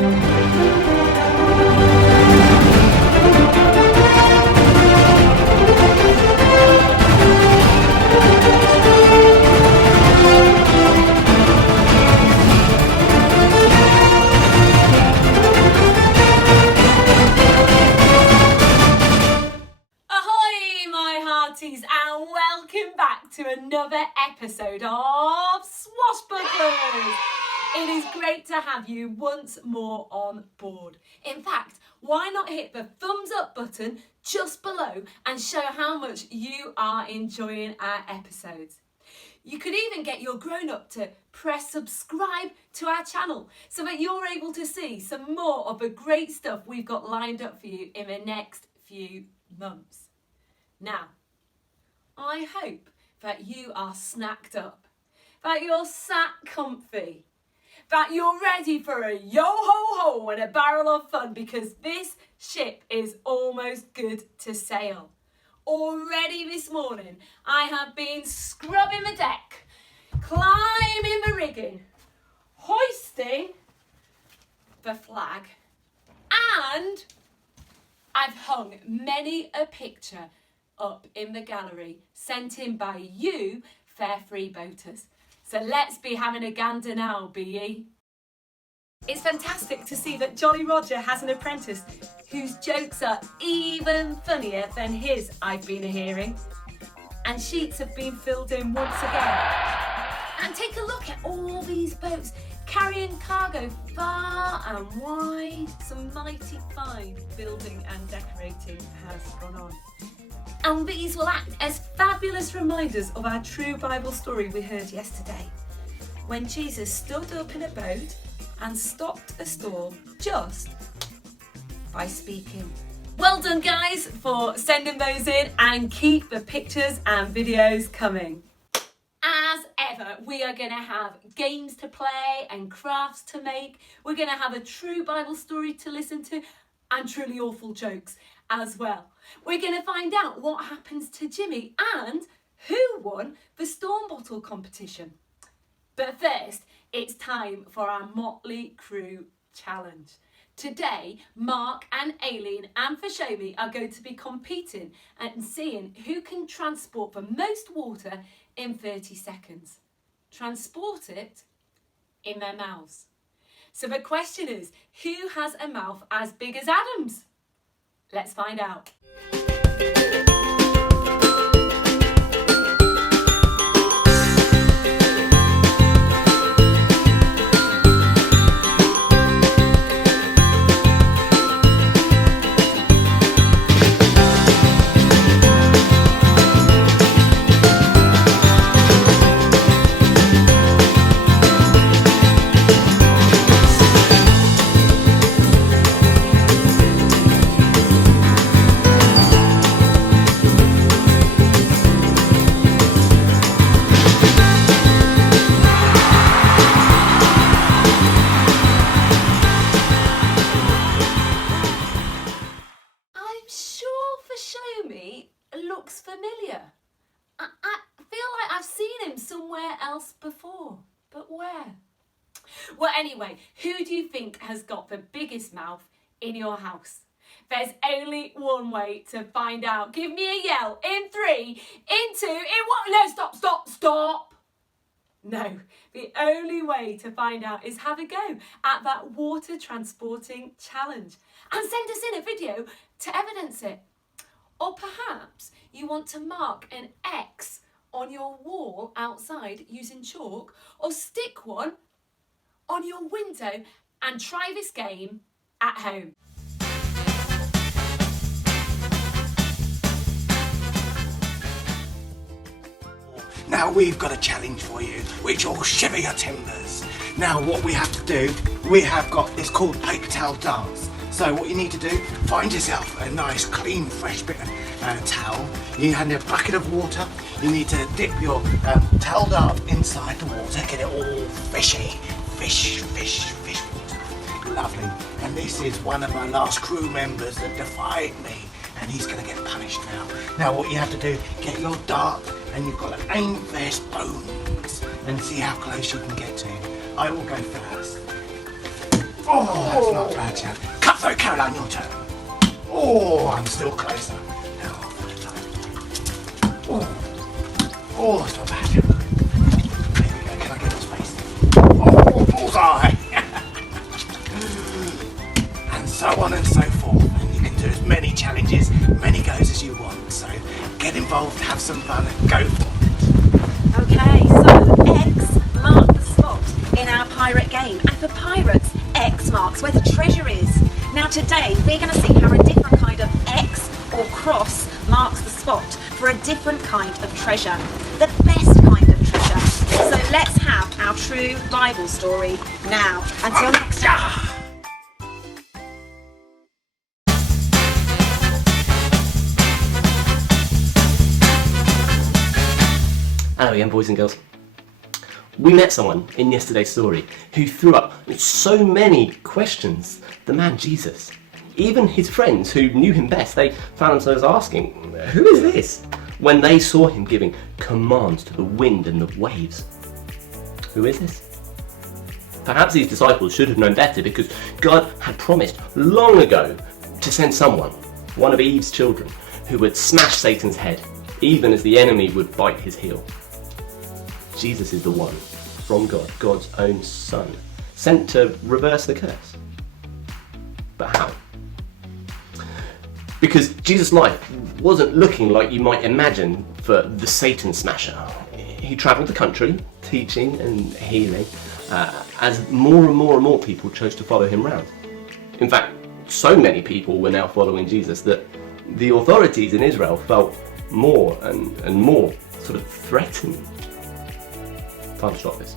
And welcome back to another episode of Swashbucklers. It is great to have you once more on board. In fact, why not hit the thumbs up button just below and show how much you are enjoying our episodes. You could even get your grown-up to press subscribe to our channel so that you're able to see some more of the great stuff we've got lined up for you in the next few months. Now, I hope that you are snacked up, that you're sat comfy, that you're ready for a yo-ho-ho and a barrel of fun, because this ship is almost good to sail. Already this morning, I have been scrubbing the deck, climbing the rigging, hoisting the flag, and I've hung many a picture up in the gallery sent in by you fair freeboaters. So let's be having a gander now, be ye? It's fantastic to see that Jolly Roger has an apprentice whose jokes are even funnier than his, I've been hearing. And sheets have been filled in once again. And take a look at all these boats carrying cargo far and wide. Some mighty fine building and decorating has gone on. And these will act as fabulous reminders of our true Bible story we heard yesterday, when Jesus stood up in a boat and stopped a storm just by speaking. Well done, guys, for sending those in, and keep the pictures and videos coming. As ever, we are going to have games to play and crafts to make. We're going to have a true Bible story to listen to and truly awful jokes as well. We're going to find out what happens to Jimmy and who won the Storm Bottle competition. But first, it's time for our Motley Crew challenge. Today, Mark and Aileen and Fashomi are going to be competing and seeing who can transport the most water in 30 seconds. Transport it in their mouths. So the question is, who has a mouth as big as Adam's? Let's find out. Looks familiar. I feel like I've seen him somewhere else before, but where? Well, anyway, who do you think has got the biggest mouth in your house? There's only one way to find out. Give me a yell in 3, in 2, in 1. No, stop. No, the only way to find out is have a go at that water transporting challenge and send us in a video to evidence it. Or perhaps you want to mark an X on your wall outside using chalk, or stick one on your window and try this game at home. Now we've got a challenge for you, which will shiver your timbers. Now what we have to do, we have got, it's called paper towel dance. So what you need to do, find yourself a nice, clean, fresh bit of towel. You need a bucket of water. You need to dip your towel dart inside the water, get it all fishy. Fish water. Lovely. And this is one of my last crew members that defied me, and he's going to get punished now. Now what you have to do, get your dart, and you've got to aim for his bones and see how close you can get to him. I will go first. Oh, Oh, that's not bad, Chad. Cutthroat Caroline, your turn. Oh, I'm still closer. Now, oh, that's not bad. There we go. Can I get your space? Oh, bullseye. And so on and so forth. And you can do as many challenges, many goes as you want. So get involved, have some fun, and go for it. Okay, so X marked the spot in our pirate game. And for pirates, X marks where the treasure is. Now today, we're going to see how a different kind of X or cross marks the spot for a different kind of treasure. The best kind of treasure. So let's have our true Bible story now. Until next time. Hello again, boys and girls. We met someone in yesterday's story who threw up so many questions. The man Jesus. Even his friends who knew him best, they found themselves asking, who is this? When they saw him giving commands to the wind and the waves. Who is this? Perhaps these disciples should have known better, because God had promised long ago to send someone, one of Eve's children, who would smash Satan's head, even as the enemy would bite his heel. Jesus is the one from God, God's own Son, sent to reverse the curse. But how? Because Jesus' life wasn't looking like you might imagine for the Satan smasher. He travelled the country, teaching and healing, as more and more and more people chose to follow him round. In fact, so many people were now following Jesus that the authorities in Israel felt more and more sort of threatened. Time to stop this.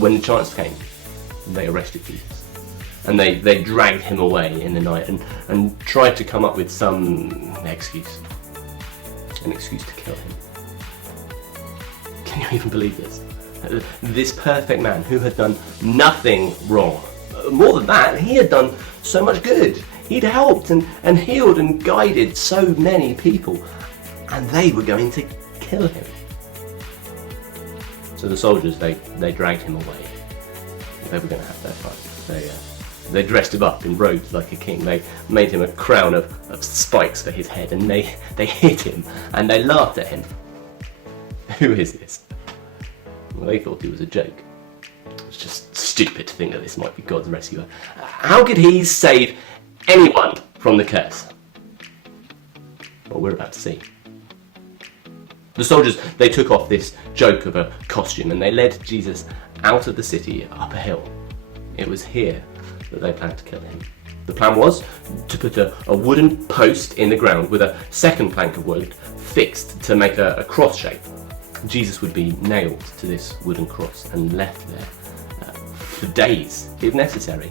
When the chance came, they arrested Jesus. And they dragged him away in the night and tried to come up with some excuse. An excuse to kill him. Can you even believe this? This perfect man who had done nothing wrong. More than that, he had done so much good. He'd helped and healed and guided so many people. And they were going to kill him. So the soldiers, they dragged him away. They were going to have their fun. They dressed him up in robes like a king. They made him a crown of spikes for his head, and they hit him and they laughed at him. Who is this? Well, they thought he was a joke. It was just stupid to think that this might be God's rescuer. How could he save anyone from the curse? Well, we're about to see. The soldiers, they took off this joke of a costume and they led Jesus out of the city up a hill. It was here that they planned to kill him. The plan was to put a wooden post in the ground with a second plank of wood fixed to make a cross shape. Jesus would be nailed to this wooden cross and left there for days, if necessary,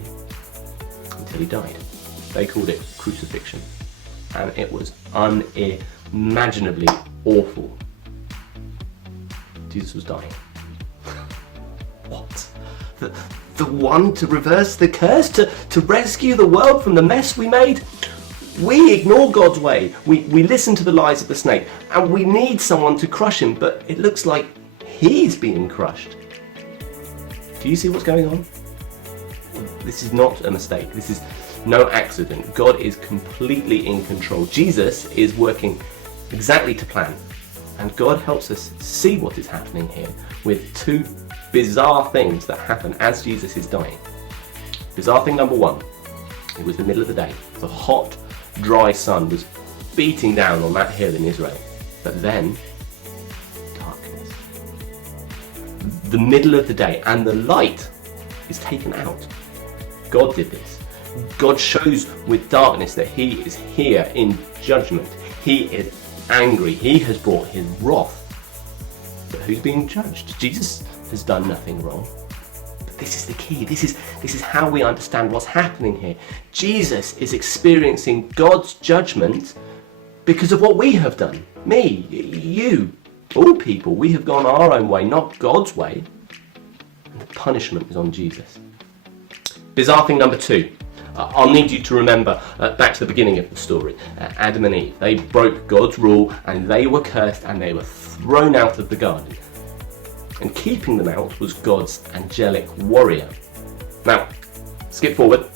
until he died. They called it crucifixion, and it was unimaginably awful. Jesus was dying. What? The one to reverse the curse? To rescue the world from the mess we made? We ignore God's way. We listen to the lies of the snake, and we need someone to crush him, but it looks like he's being crushed. Do you see what's going on? This is not a mistake. This is no accident. God is completely in control. Jesus is working exactly to plan. And God helps us see what is happening here with two bizarre things that happen as Jesus is dying. Bizarre thing number one, it was the middle of the day. The hot, dry sun was beating down on that hill in Israel. But then, darkness. The middle of the day, and the light is taken out. God did this. God shows with darkness that he is here in judgment. He is angry. He has brought his wrath. But who's being judged? Jesus has done nothing wrong. But this is the key. This is how we understand what's happening here. Jesus is experiencing God's judgment because of what we have done. Me, you, all people. We have gone our own way, not God's way. And the punishment is on Jesus. Bizarre thing number two. I'll need you to remember back to the beginning of the story. Adam and Eve, they broke God's rule and they were cursed and they were thrown out of the garden. And keeping them out was God's angelic warrior. Now, skip forward.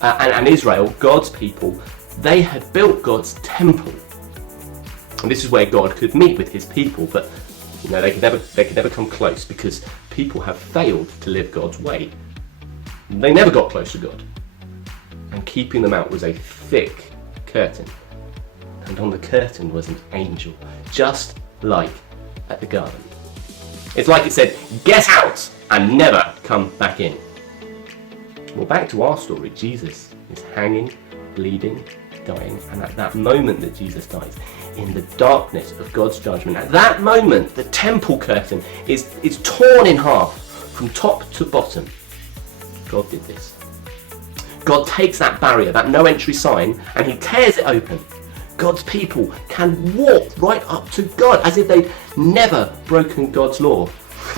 And Israel, God's people, they had built God's temple. And this is where God could meet with his people, but they could never come close because people have failed to live God's way. They never got close to God. And keeping them out was a thick curtain. And on the curtain was an angel, just like at the garden. It's like it said, get out and never come back in. Well, back to our story. Jesus is hanging, bleeding, dying, and at that moment that Jesus dies, in the darkness of God's judgment, at that moment the temple curtain is torn in half from top to bottom. God did this. God takes that barrier, that no entry sign, and he tears it open. God's people can walk right up to God as if they'd never broken God's law.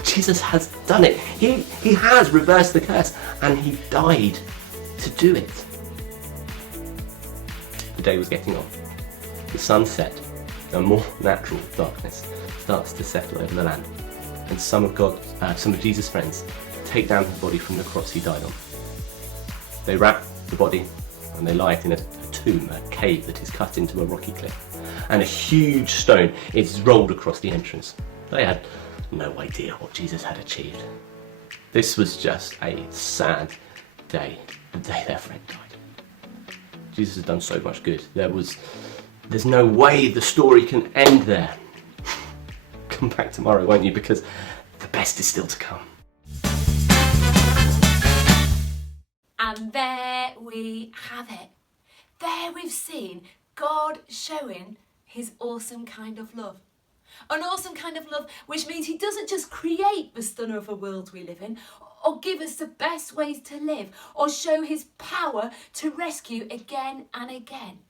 Jesus has done it. He has reversed the curse, and he died to do it. The day was getting on. The sun set. A more natural darkness starts to settle over the land, and some of Jesus' friends take down his body from the cross he died on. They wrap the body and they lie it in a tomb, a cave that is cut into a rocky cliff, and a huge stone is rolled across the entrance. They had no idea what Jesus had achieved. This was just a sad day, the day their friend died. Jesus had done so much good. There's no way the story can end there. Come back tomorrow, won't you? Because the best is still to come. And there we have it. There we've seen God showing his awesome kind of love. An awesome kind of love which means he doesn't just create the stunner of a world we live in, or give us the best ways to live, or show his power to rescue again and again.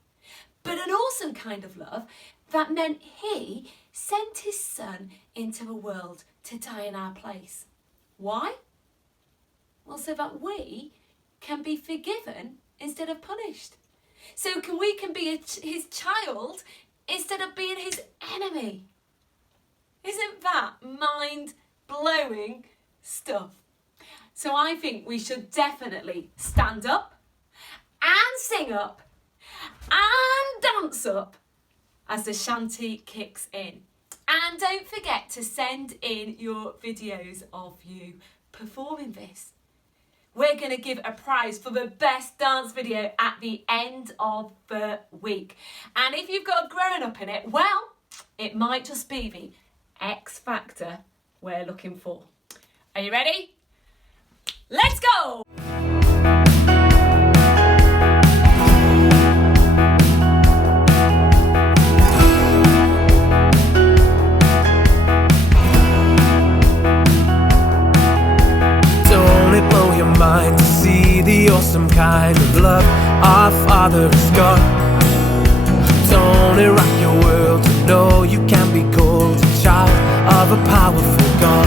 But an awesome kind of love that meant he sent his son into the world to die in our place. Why? Well, so that we can be forgiven instead of punished. So we can be his child instead of being his enemy. Isn't that mind-blowing stuff? So I think we should definitely stand up and sing up and dance up as the shanty kicks in. And don't forget to send in your videos of you performing this. We're going to give a prize for the best dance video at the end of the week. And if you've got a growing up in it, well, it might just be the X Factor we're looking for. Are you ready? Let's go! Don't it blow your mind to see the awesome kind of love our Father has got? Don't it rock your world to know you can be called a child of a powerful God?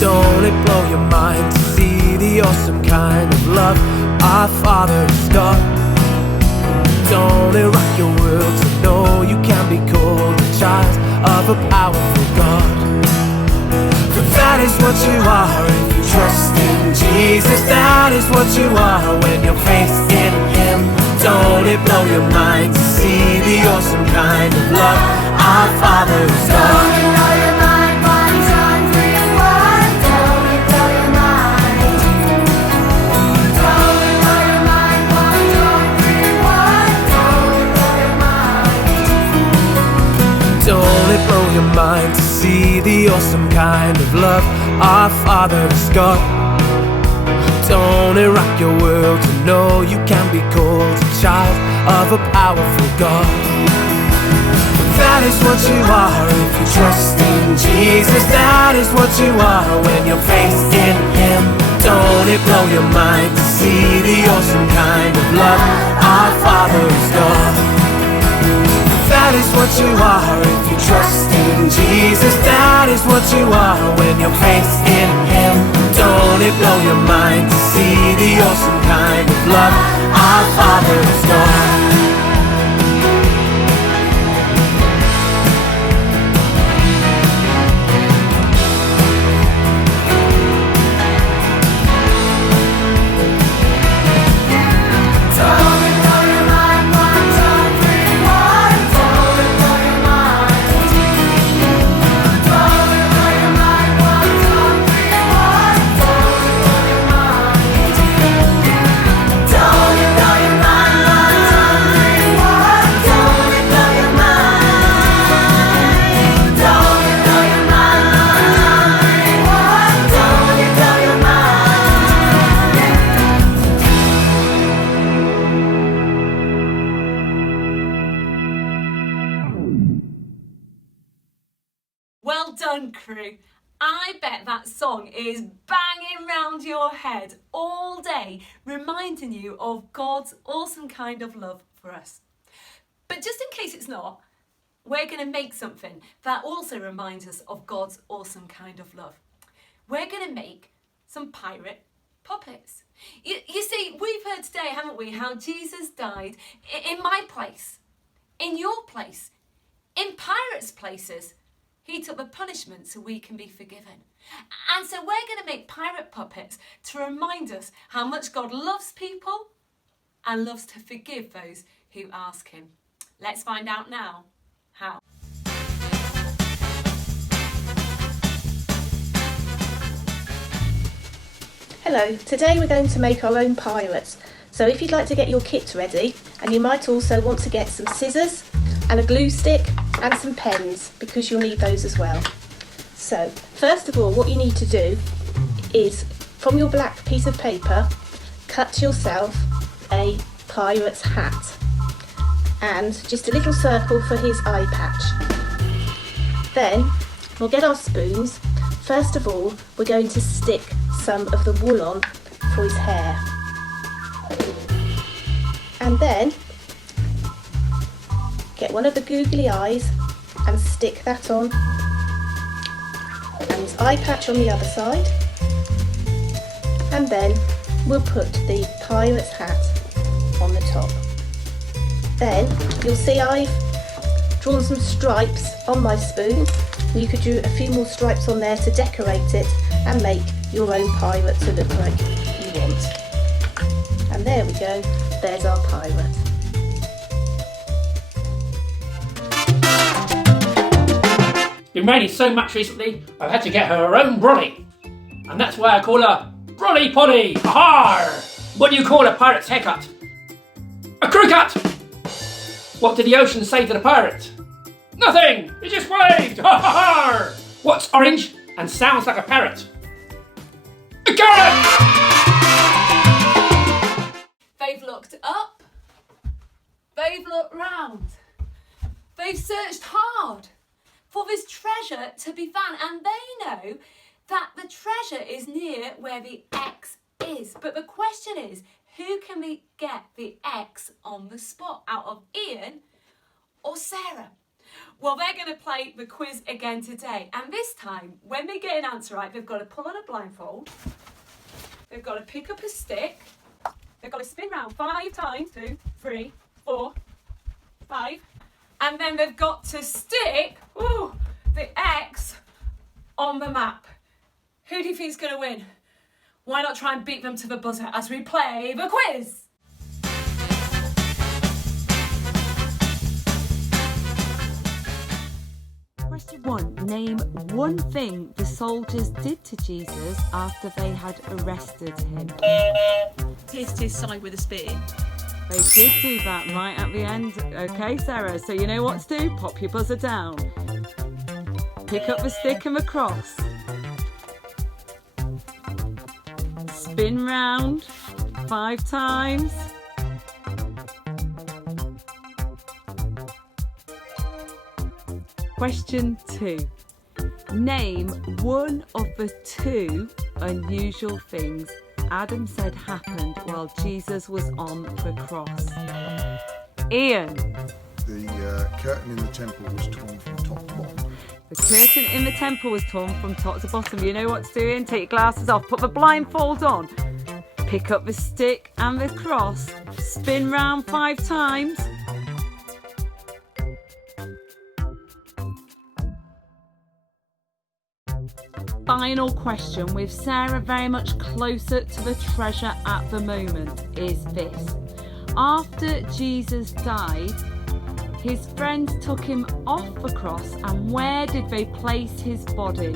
Don't it blow your mind to see the awesome kind of love our Father has got? Don't it rock your world to know you can be called a child of a powerful God? For that is what you are if you trust in Jesus. That is what you are when you're faith in him. Don't it blow your mind to see the awesome kind of love our Father has got? Don't it blow your mind, 1 John 3 and 1. Don't it blow your mind? Don't it blow your mind, 1 John 3 and 1. Don't it blow your mind? Don't it blow your mind to see the awesome kind of love our Father has got? Don't it rock your world to know you can be called a child of a powerful God? That is what you are if you trust in Jesus. That is what you are when you're faith in him. Don't it blow your mind to see the awesome kind of love our Father has got? That is what you are if you trust in Jesus. That is what you are when you're faith in him. Don't it blow your mind to see the awesome kind of love our Father has got? I bet that song is banging round your head all day, reminding you of God's awesome kind of love for us. But just in case it's not, we're going to make something that also reminds us of God's awesome kind of love. We're going to make some pirate puppets. You see, we've heard today, haven't we, how Jesus died in my place, in your place, in pirates' places. He took the punishment so we can be forgiven. And so we're going to make pirate puppets to remind us how much God loves people and loves to forgive those who ask him. Let's find out now how. Hello, today we're going to make our own pirates. So if you'd like to get your kit ready, and you might also want to get some scissors and a glue stick and some pens, because you'll need those as well. So first of all, what you need to do is, from your black piece of paper, cut yourself a pirate's hat and just a little circle for his eye patch. Then we'll get our spoons. First of all, we're going to stick some of the wool on for his hair. And then get one of the googly eyes and stick that on. And his eye patch on the other side. And then we'll put the pirate's hat on the top. Then you'll see I've drawn some stripes on my spoon. You could do a few more stripes on there to decorate it and make your own pirate to look like you want. And there we go, there's our pirate. Been raining so much recently, I've had to get her own brolly. And that's why I call her Brolly Polly. Ha-ha! What do you call a pirate's haircut? A crew cut! What did the ocean say to the pirate? Nothing! He just waved! Ha-ha-ha! What's orange and sounds like a parrot? A carrot! They've looked up. They've looked round. They've searched hard for this treasure to be found, and they know that the treasure is near where the X is. But the question is, who can we get the X on the spot out of Ian or Sarah? Well, they're going to play the quiz again today, and this time, when they get an answer right, they've got to pull on a blindfold, they've got to pick up a stick, they've got to spin round 5 times, 2, 3, 4, 5, and then they've got to stick the X on the map. Who do you think is going to win? Why not try and beat them to the buzzer as we play the quiz? Question 1. Name one thing the soldiers did to Jesus after they had arrested him. Pierced his side with a spear. They did do that right at the end. Okay, Sarah, so you know what to do? Pop your buzzer down. Pick up the stick and the cross. Spin round 5 times. Question 2. Name one of the 2 unusual things Adam said happened while Jesus was on the cross. Ian. The curtain in the temple was torn from top to bottom. The curtain in the temple was torn from top to bottom. You know what to do, Ian? Take your glasses off, put the blindfold on, pick up the stick and the cross, spin round 5 times. Final question, with Sarah very much closer to the treasure at the moment, is this. After Jesus died, his friends took him off the cross, and where did they place his body?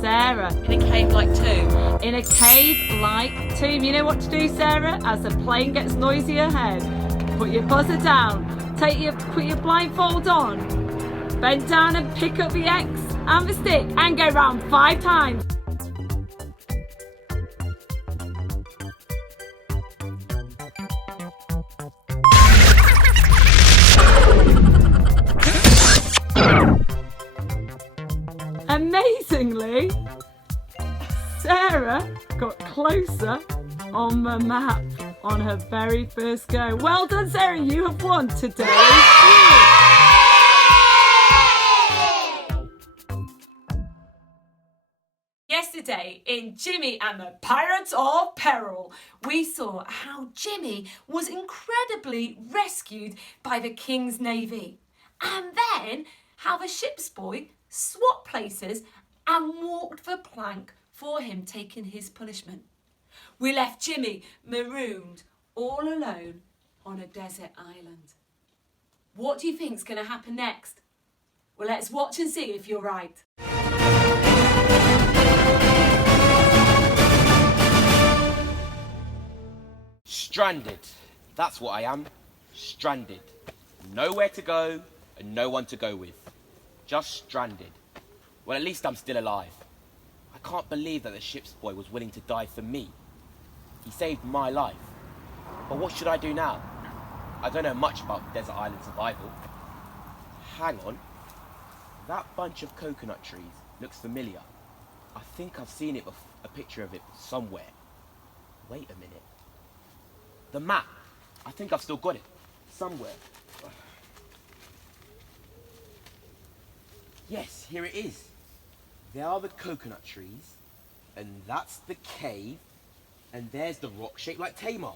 Sarah. In a cave like Tomb. In a cave like Tomb. You know what to do, Sarah? As the plane gets noisy ahead, put your buzzer down, put your blindfold on, bend down and pick up the X and the stick and go round 5 times. Amazing! Sarah got closer on the map on her very first go. Well done, Sarah, you have won today. Yesterday in Jimmy and the Pirates of Peril, we saw how Jimmy was incredibly rescued by the King's Navy, and then how the ship's boy swapped places and walked the plank for him taking his punishment. We left Jimmy marooned all alone on a desert island. What do you think's going to happen next? Well, let's watch and see if you're right. Stranded. That's what I am. Stranded. Nowhere to go and no one to go with. Just stranded. Well, at least I'm still alive. I can't believe that the ship's boy was willing to die for me. He saved my life. But what should I do now? I don't know much about desert island survival. Hang on. That bunch of coconut trees looks familiar. I think I've seen it with a picture of it somewhere. Wait a minute. The map. I think I've still got it. Somewhere. Yes, here it is. There are the coconut trees, and that's the cave, and there's the rock shaped like Tamar.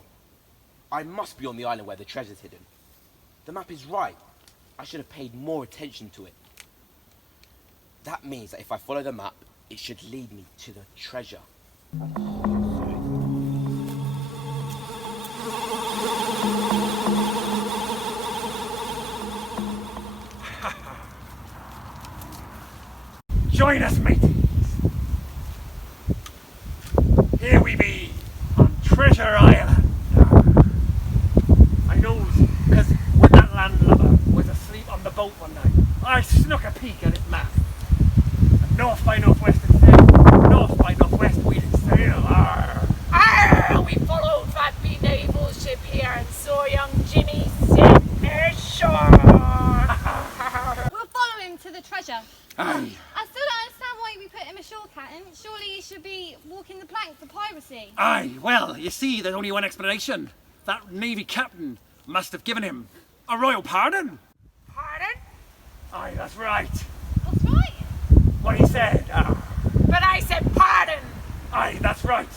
I must be on the island where the treasure's hidden. The map is right. I should have paid more attention to it. That means that if I follow the map, it should lead me to the treasure. Join us, mateys. Here we be on Treasure Island. I knows, because when that landlubber was asleep on the boat one night, I snuck a peek at his map. And north by northwest it said, north by northwest we did sail. Arr! Arr! We followed that wee naval ship here and saw young Jimmy sit ashore. We'll follow him to the treasure. Aye. I still don't understand why we put him ashore, Captain. Surely he should be walking the plank for piracy. Aye, well, you see, there's only one explanation. That Navy captain must have given him a royal pardon. Pardon? Aye, that's right. What's right? What he said. But I said pardon. Aye, that's right.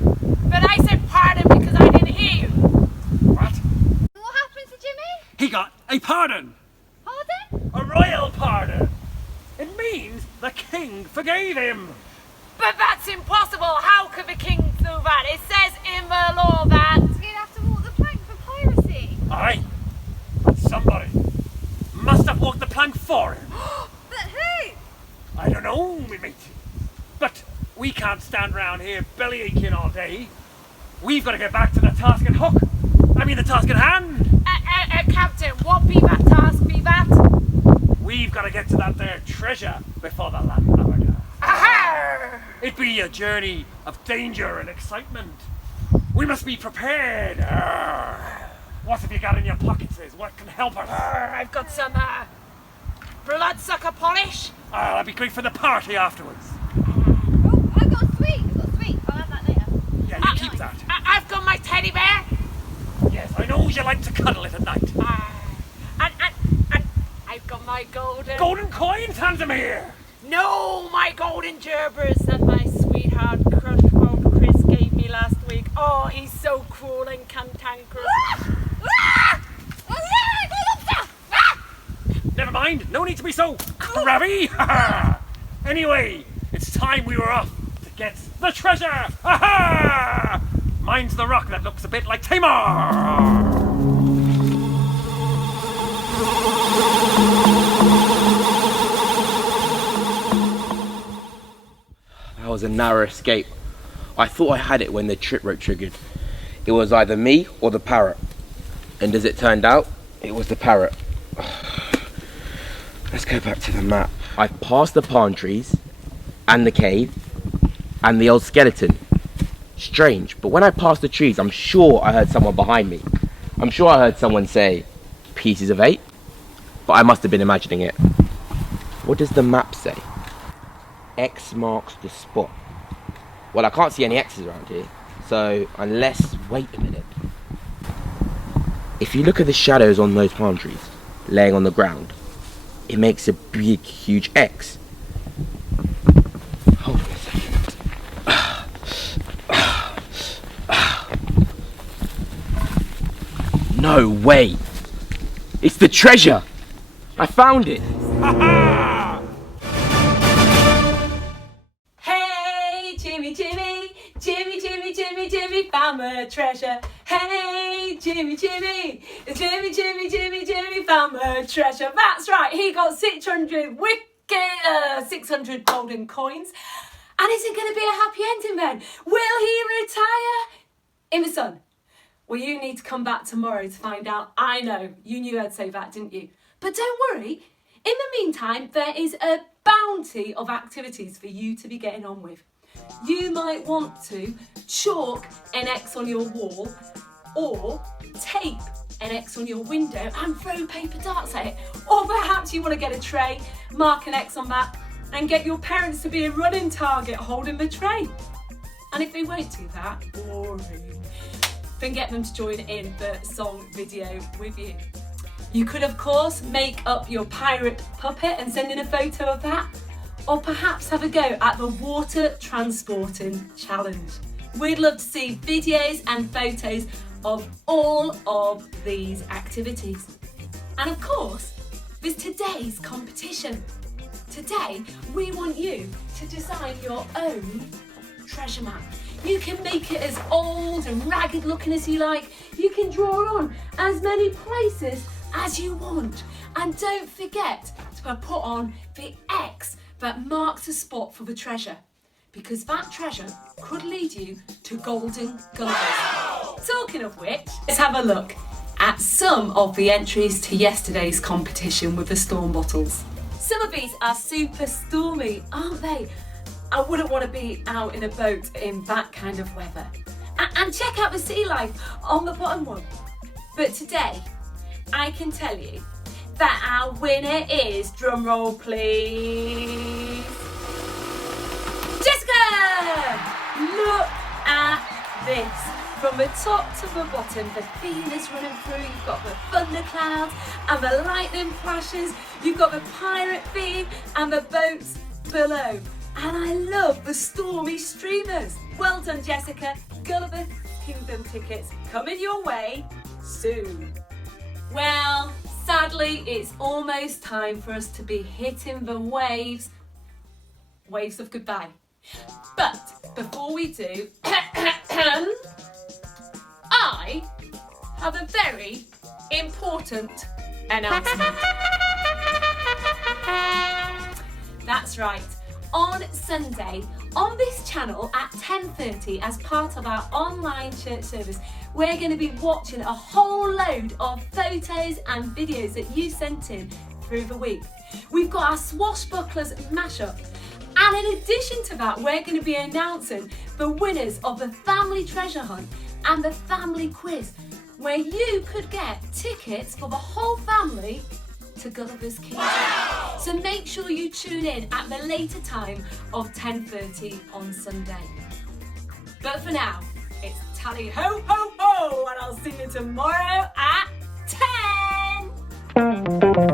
But I said pardon because I didn't hear you. What? What happened to Jimmy? He got a pardon. Pardon? A royal pardon. It means the king forgave him. But that's impossible. How could the king do that? It says in the law that... He'd have to walk the plank for piracy. Aye. But somebody must have walked the plank for him. But who? I don't know, me matey. But we can't stand round here belly aching all day. We've got to get back to the task at hook. I mean the task at hand. Captain, what be that task, be that? We've got to get to that there treasure before the landlubber does. Aha! It be a journey of danger and excitement. We must be prepared. What have you got in your pockets? What can help us? I've got some bloodsucker polish. That'll be great for the party afterwards. Oh, I've got a sweet. I'll have that later. Yeah, you keep that. I've got my teddy bear. Yes, I know you like to cuddle it at night. And I've got my golden coins, hand them here. No, my golden gerbers that my sweetheart Crunchbone Chris gave me last week. Oh, he's so cruel and cantankerous. Never mind, no need to be so crabby. Anyway, it's time we were off to get the treasure. Mine's the rock that looks a bit like Tamar. That was a narrow escape. I thought I had it when the trip rope triggered. It was either me or the parrot. And as it turned out, it was the parrot. Let's go back to the map. I passed the palm trees, and the cave, and the old skeleton. Strange, but when I passed the trees, I'm sure I heard someone behind me. I'm sure I heard someone say, pieces of 8. But I must have been imagining it. What does the map say? X marks the spot. Well, I can't see any X's around here, so unless... Wait a minute. If you look at the shadows on those palm trees, laying on the ground, it makes a big, huge X. Hold on a second. No way! It's the treasure! I found it! Hey, Jimmy, Jimmy, Jimmy, Jimmy, Jimmy, Jimmy found the treasure. Hey, Jimmy, Jimmy, Jimmy, Jimmy, Jimmy, Jimmy found the treasure. That's right, he got 600 golden coins. And is it going to be a happy ending then? Will he retire in the sun? Well, you need to come back tomorrow to find out. I know, you knew I'd say that, didn't you? But don't worry, in the meantime, there is a bounty of activities for you to be getting on with. You might want to chalk an X on your wall or tape an X on your window and throw paper darts at it. Or perhaps you want to get a tray, mark an X on that and get your parents to be a running target holding the tray. And if they won't do that, boring, then get them to join in the song video with you. You could, of course, make up your pirate puppet and send in a photo of that, or perhaps have a go at the water transporting challenge. We'd love to see videos and photos of all of these activities. And of course, there's today's competition. Today, we want you to design your own treasure map. You can make it as old and ragged looking as you like. You can draw on as many places as you want. And don't forget to put on the X that marks a spot for the treasure, because that treasure could lead you to golden Gullivers. Talking of which, let's have a look at some of the entries to yesterday's competition with the storm bottles. Some of these are super stormy, aren't they? I wouldn't want to be out in a boat in that kind of weather. And check out the sea life on the bottom one. But today, I can tell you that our winner is, drumroll please, Jessica! Look at this. From the top to the bottom, the theme is running through. You've got the thunder clouds and the lightning flashes. You've got the pirate theme and the boats below. And I love the stormy streamers. Well done, Jessica. Gulliver's Kingdom tickets coming your way soon. Well, sadly, it's almost time for us to be hitting the waves of goodbye. But before we do, I have a very important announcement. That's right. On Sunday, on this channel at 10:30, as part of our online church service, we're going to be watching a whole load of photos and videos that you sent in through the week. We've got our Swashbucklers mashup, and in addition to that, we're going to be announcing the winners of the family treasure hunt and the family quiz, where you could get tickets for the whole family to Gulliver's Kingdom. Wow! So make sure you tune in at the later time of 10:30 on Sunday. But for now, it's tally ho ho ho, and I'll see you tomorrow at 10.